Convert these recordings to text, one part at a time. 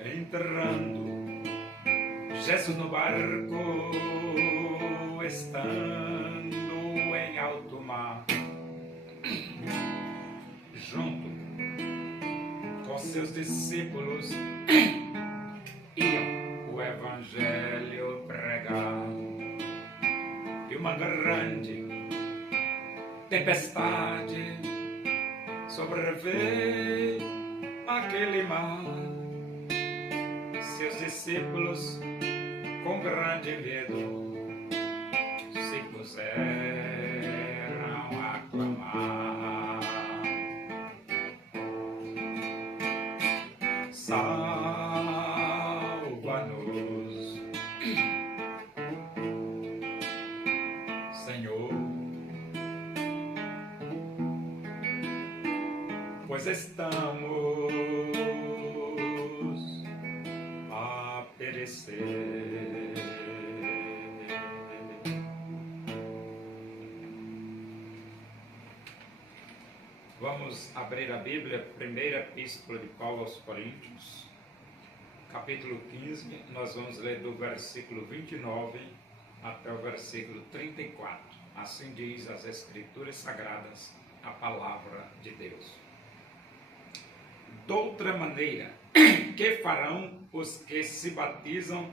Entrando Jesus no barco, estando em alto mar, junto com seus discípulos, iam o evangelho pregar. E uma grande tempestade sobreveio aquele mar. Seus discípulos, com grande medo, se puseram a clamar: salva-nos, Senhor, pois estamos a perecer. Vamos abrir a Bíblia, primeira epístola de Paulo aos Coríntios, capítulo 15, nós vamos ler do versículo 29 até o versículo 34. Assim diz as Escrituras Sagradas, a palavra de Deus. Doutra maneira, que farão os que se batizam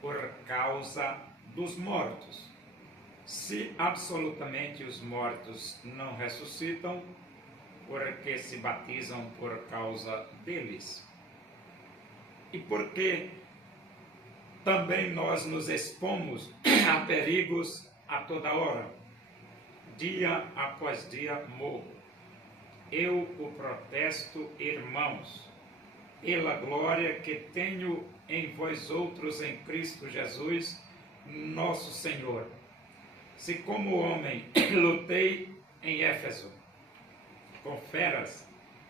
por causa dos mortos? Se absolutamente os mortos não ressuscitam, porque se batizam por causa deles? E porque também nós nos expomos a perigos a toda hora, dia após dia morro. Eu o protesto, irmãos, pela glória que tenho em vós outros em Cristo Jesus, nosso Senhor. Se como homem lutei em Éfeso com feras,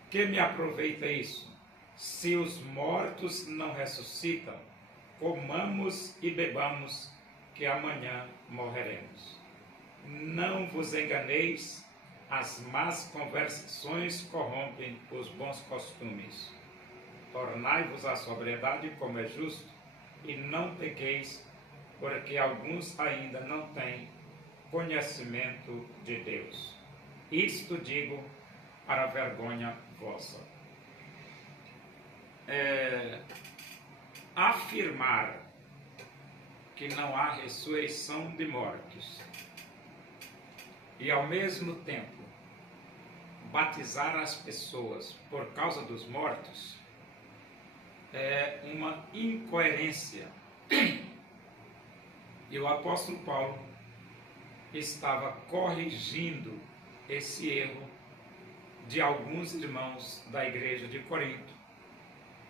que me aproveita isso? Se os mortos não ressuscitam, comamos e bebamos, que amanhã morreremos. Não vos enganeis, as más conversações corrompem os bons costumes. Tornai-vos à sobriedade, como é justo, e não pequeis, porque alguns ainda não têm conhecimento de Deus. Isto digo para a vergonha vossa. Afirmar que não há ressurreição de mortos e ao mesmo tempo batizar as pessoas por causa dos mortos é uma incoerência. E o apóstolo Paulo estava corrigindo esse erro de alguns irmãos da igreja de Corinto,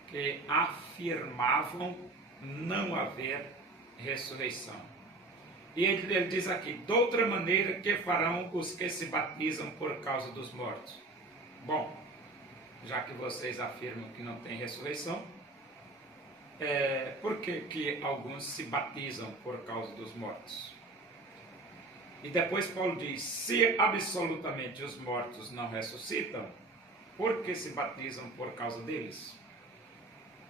que afirmavam não haver ressurreição. E ele diz aqui: de outra maneira que farão os que se batizam por causa dos mortos. Bom, já que vocês afirmam que não tem ressurreição, por que alguns se batizam por causa dos mortos? E depois Paulo diz: se absolutamente os mortos não ressuscitam, por que se batizam por causa deles?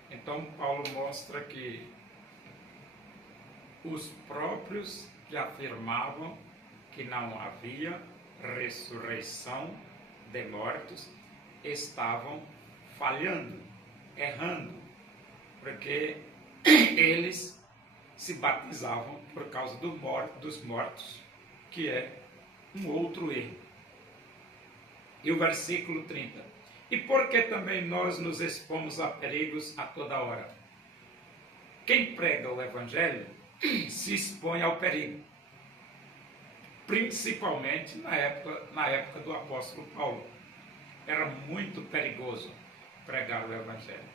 Então Paulo mostra que os próprios que afirmavam que não havia ressurreição de mortos estavam falhando, errando, porque eles se batizavam por causa dos mortos, que é um outro erro. E o versículo 30. E porque também nós nos expomos a perigos a toda hora. Quem prega o Evangelho se expõe ao perigo. Principalmente na época do apóstolo Paulo. Era muito perigoso pregar o Evangelho.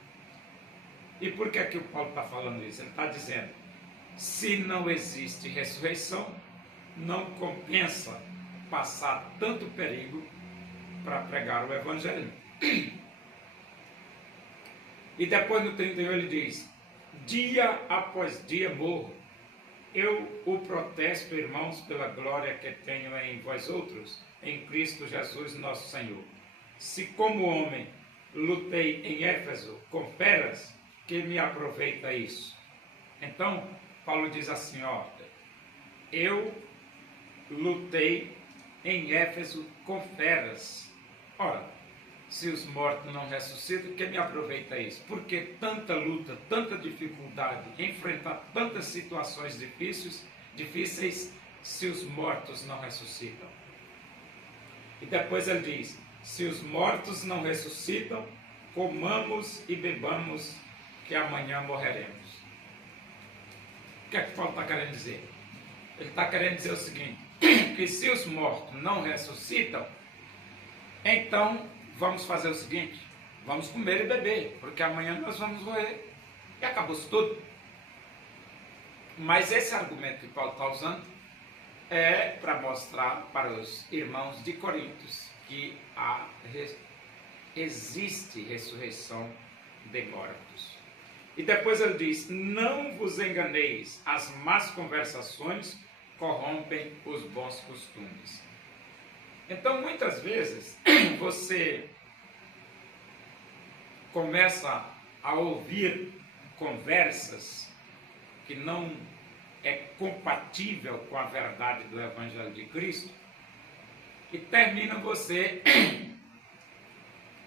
E por que é que o Paulo está falando isso? Ele está dizendo: se não existe ressurreição, não compensa passar tanto perigo para pregar o Evangelho. E depois no 31 ele diz: dia após dia morro. Eu o protesto, irmãos, pela glória que tenho em vós outros, em Cristo Jesus nosso Senhor. Se como homem lutei em Éfeso com feras, que me aproveita isso? Então, Paulo diz assim, ó, eu lutei em Éfeso com feras. Ora, se os mortos não ressuscitam, que me aproveita isso? Porque tanta luta, tanta dificuldade, enfrentar tantas situações difíceis, se os mortos não ressuscitam. E depois ele diz, se os mortos não ressuscitam, comamos e bebamos, que amanhã morreremos. O que é que Paulo está querendo dizer? Ele está querendo dizer o seguinte, que se os mortos não ressuscitam, então vamos fazer o seguinte, vamos comer e beber, porque amanhã nós vamos morrer. E acabou-se tudo. Mas esse argumento que Paulo está usando é para mostrar para os irmãos de Coríntios que existe ressurreição de mortos. E depois ele diz, não vos enganeis, as más conversações corrompem os bons costumes. Então, muitas vezes, você começa a ouvir conversas que não é compatível com a verdade do Evangelho de Cristo e termina você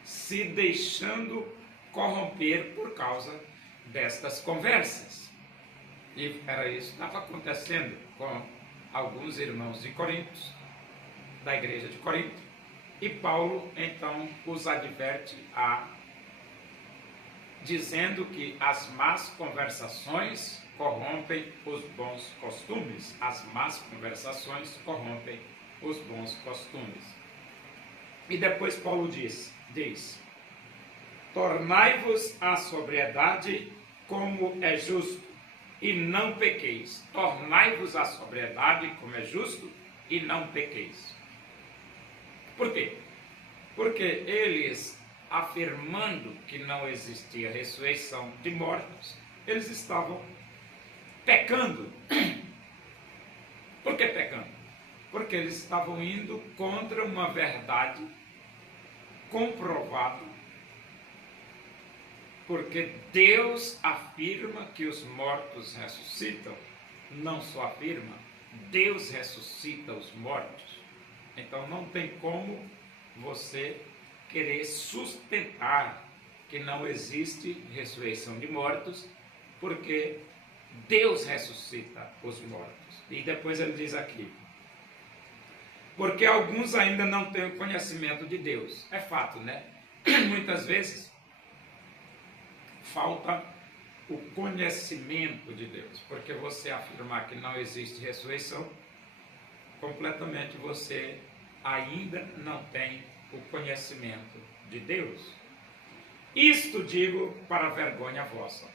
se deixando corromper por causa destas conversas. E era isso que estava acontecendo com alguns irmãos de Corinto, da igreja de Corinto, e Paulo então os adverte dizendo que as más conversações corrompem os bons costumes. As más conversações corrompem os bons costumes. E depois Paulo diz, tornai-vos à sobriedade como é justo, e não pequeis. Tornai-vos à sobriedade como é justo, e não pequeis. Por quê? Porque eles, afirmando que não existia ressurreição de mortos, eles estavam pecando. Por que pecando? Porque eles estavam indo contra uma verdade comprovada, porque Deus afirma que os mortos ressuscitam. Não só afirma, Deus ressuscita os mortos. Então não tem como você querer sustentar que não existe ressurreição de mortos, porque Deus ressuscita os mortos. E depois ele diz aqui, porque alguns ainda não têm o conhecimento de Deus. É fato, né? Muitas vezes falta o conhecimento de Deus, porque você afirmar que não existe ressurreição, completamente você ainda não tem o conhecimento de Deus. Isto digo para vergonha vossa.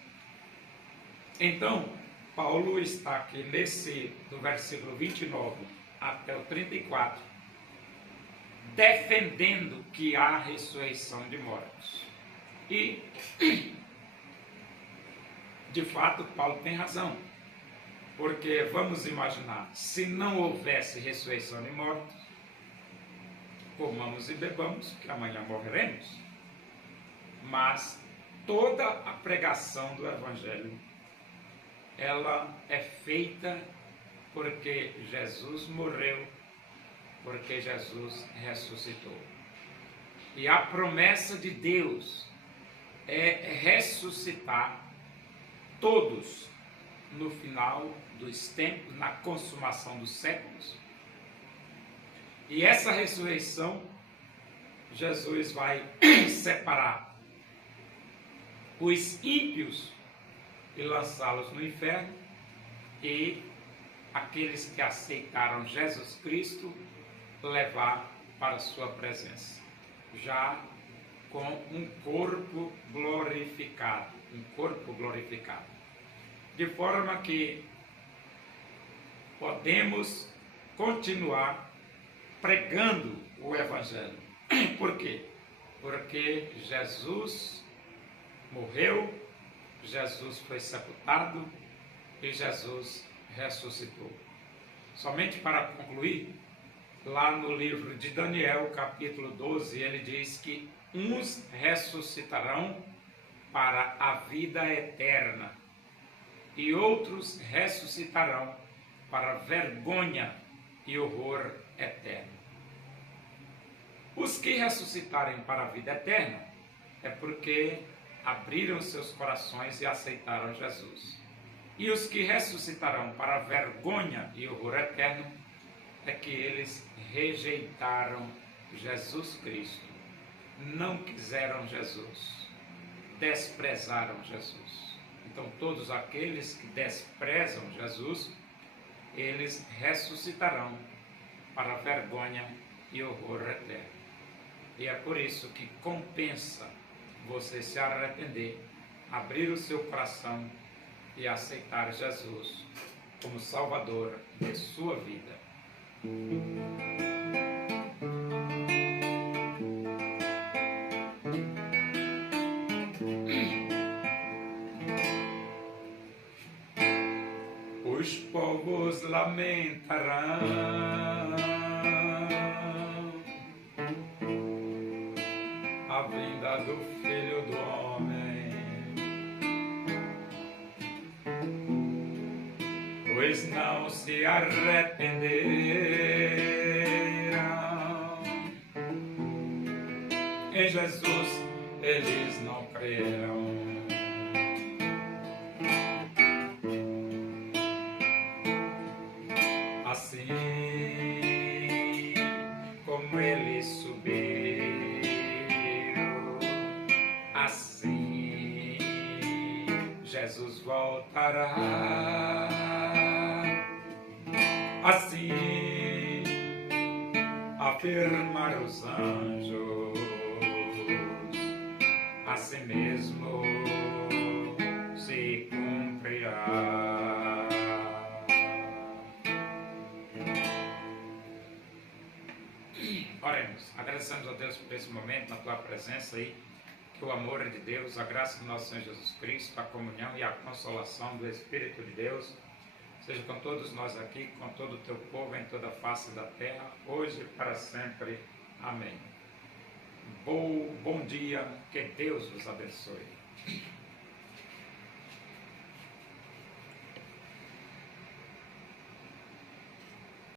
Então, Paulo está aqui do versículo 29 até o 34, defendendo que há ressurreição de mortos. E, de fato, Paulo tem razão. Porque, vamos imaginar, se não houvesse ressurreição de mortos, comamos e bebamos, que amanhã morreremos. Mas toda a pregação do Evangelho, ela é feita porque Jesus morreu, porque Jesus ressuscitou. E a promessa de Deus é ressuscitar todos no final dos tempos, na consumação dos séculos. E essa ressurreição, Jesus vai separar os ímpios e lançá-los no inferno, e aqueles que aceitaram Jesus Cristo levar para a sua presença, já com um corpo glorificado, de forma que podemos continuar pregando o Evangelho. Por quê? Porque Jesus morreu, Jesus foi sepultado e Jesus ressuscitou. Somente para concluir, lá no livro de Daniel, capítulo 12, ele diz que uns ressuscitarão para a vida eterna e outros ressuscitarão para vergonha e horror eterno. Os que ressuscitarem para a vida eterna é porque abriram seus corações e aceitaram Jesus. E os que ressuscitarão para a vergonha e horror eterno é que eles rejeitaram Jesus Cristo, não quiseram Jesus, desprezaram Jesus. Então todos aqueles que desprezam Jesus, eles ressuscitarão para a vergonha e horror eterno. E é por isso que compensa você se arrepender, abrir o seu coração e aceitar Jesus como Salvador de sua vida. Os povos lamentarão a vinda do Filho do Homem, pois não se arrependeram. Em Jesus eles não creram. Assim como eles subiram, assim Jesus voltará. Assim afirmaram os anjos, assim mesmo se cumprirá. Oremos, agradecemos a Deus por esse momento, na tua presença aí, que o amor de Deus, a graça do nosso Senhor Jesus Cristo, a comunhão e a consolação do Espírito de Deus seja com todos nós aqui, com todo o teu povo em toda a face da terra, hoje e para sempre. Amém. Bom dia, que Deus vos abençoe.